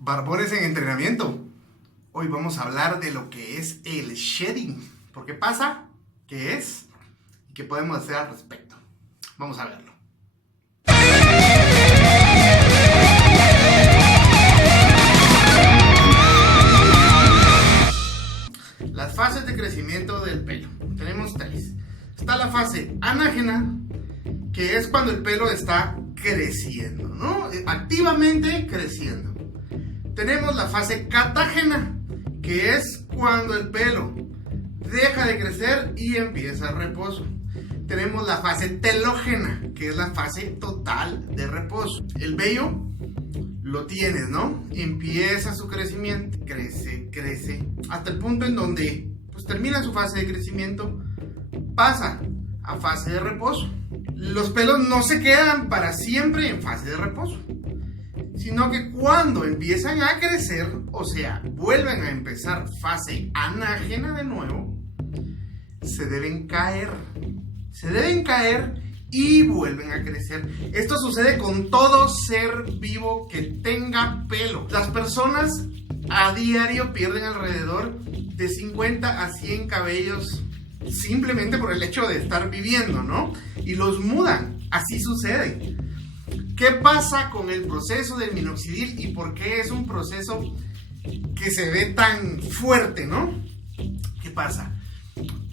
Barbones en entrenamiento. Hoy vamos a hablar de lo que es el shedding. ¿Por qué pasa? ¿Qué es? ¿Y qué podemos hacer al respecto? Vamos a verlo. Las fases de crecimiento del pelo. Tenemos tres. Está la fase anágena, que es cuando el pelo está creciendo, ¿no? Activamente creciendo. Tenemos la fase catágena, que es cuando el pelo deja de crecer y empieza el reposo. Tenemos la fase telógena, que es la fase total de reposo. El vello lo tienes, ¿no? Empieza su crecimiento, crece, hasta el punto en donde pues, termina su fase de crecimiento, pasa a fase de reposo. Los pelos no se quedan para siempre en fase de reposo, sino que cuando empiezan a crecer, o sea, vuelven a empezar fase anágena de nuevo, se deben caer y vuelven a crecer. Esto sucede con todo ser vivo que tenga pelo. Las personas a diario pierden alrededor de 50 a 100 cabellos simplemente por el hecho de estar viviendo, ¿no? Y los mudan, así sucede. ¿Qué pasa con el proceso del minoxidil y por qué es un proceso que se ve tan fuerte, ¿no? ¿Qué pasa?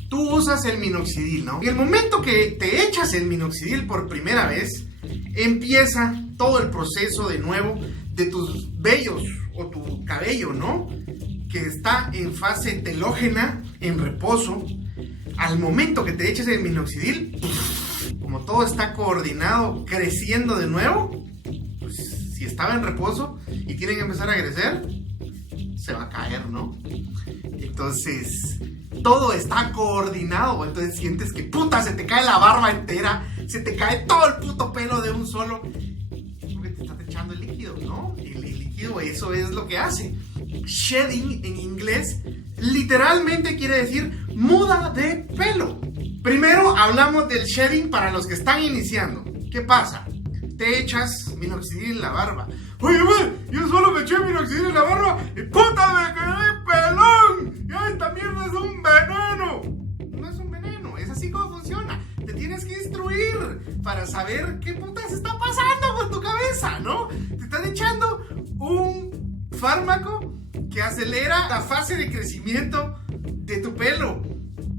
Tú usas el minoxidil, ¿no? Y el momento que te echas el minoxidil por primera vez, empieza todo el proceso de nuevo de tus vellos o tu cabello, ¿no? Que está en fase telógena, en reposo. Al momento que te eches el minoxidil, como todo está coordinado, creciendo de nuevo, pues si estaba en reposo y tiene que empezar a crecer, se va a caer, ¿no? Entonces, todo está coordinado, entonces sientes que puta, se te cae la barba entera, se te cae todo el puto pelo de un solo, porque te estás echando el líquido, ¿no? El líquido, eso es lo que hace. Shedding en inglés literalmente quiere decir muda de pelo. Primero hablamos del shedding para los que están iniciando. ¿Qué pasa? Te echas minoxidil en la barba. Oye, yo solo me eché minoxidil en la barba y puta me quedé pelón. Ya esta mierda es un veneno. No es un veneno, es así como funciona. Te tienes que instruir para saber qué putas está pasando con tu cabeza, ¿no? Te están echando un fármaco que acelera la fase de crecimiento de tu pelo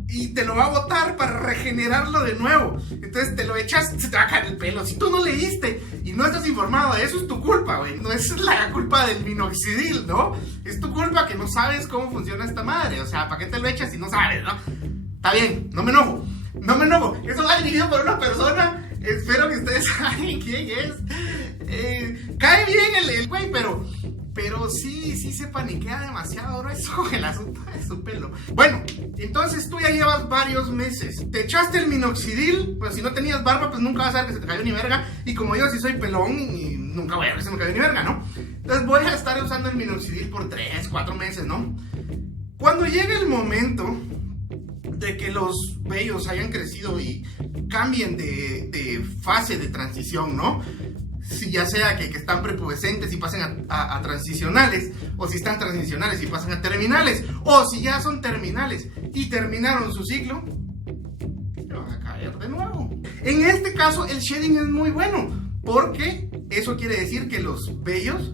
y te lo va a botar para regenerarlo de nuevo. Entonces te lo echas, se te va a caer el pelo. Si tú no leíste y no estás informado de eso, es tu culpa, güey. No es la culpa del minoxidil, ¿no? Es tu culpa que no sabes cómo funciona esta madre. O sea, ¿para qué te lo echas si no sabes, no? Está bien, no me enojo. Eso va dirigido por una persona. Espero que ustedes saben quién es. Cae bien el güey, pero sí se paniquea demasiado grueso con el asunto de su pelo. Bueno, entonces tú ya llevas varios meses. Te echaste el minoxidil, pues si no tenías barba, pues nunca vas a ver que se te cayó ni verga. Y como yo sí soy pelón y nunca voy a ver que se me cayó ni verga, ¿no? Entonces voy a estar usando el minoxidil por 3, 4 meses, ¿no? Cuando llegue el momento de que los vellos hayan crecido y cambien de fase de transición, ¿no? Si ya sea que están prepubescentes y pasen a transicionales, o si están transicionales y pasan a terminales, o si ya son terminales y terminaron su ciclo, se van a caer de nuevo. En este caso el shedding es muy bueno, porque eso quiere decir que los vellos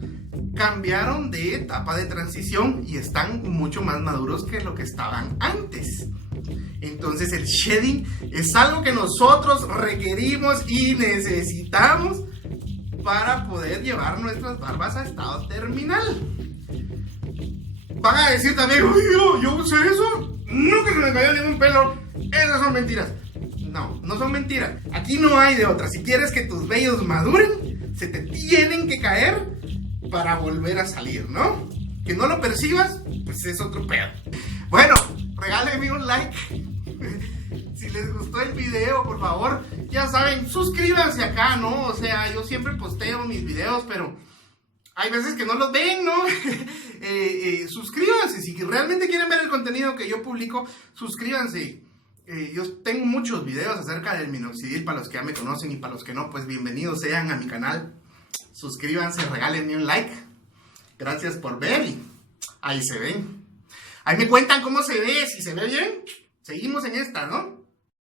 cambiaron de etapa de transición y están mucho más maduros que lo que estaban antes. Entonces el shedding es algo que nosotros requerimos y necesitamos para poder llevar nuestras barbas a estado terminal. Van a decir también, yo usé eso, nunca se me cayó ningún pelo. Esas son mentiras. No son mentiras. Aquí no hay de otra. Si quieres que tus vellos maduren, se te tienen que caer para volver a salir, ¿no? Que no lo percibas, pues es otro pedo. Bueno, regálenme un like. Si les gustó el video, por favor, ya saben, suscríbanse acá, ¿no? O sea, yo siempre posteo mis videos, pero hay veces que no los ven, ¿no? Suscríbanse, si realmente quieren ver el contenido que yo publico, suscríbanse. Yo tengo muchos videos acerca del minoxidil, para los que ya me conocen y para los que no, pues bienvenidos sean a mi canal. Suscríbanse, regálenme un like. Gracias por ver y ahí se ven. Ahí me cuentan cómo se ve, si se ve bien. Seguimos en esta, ¿no?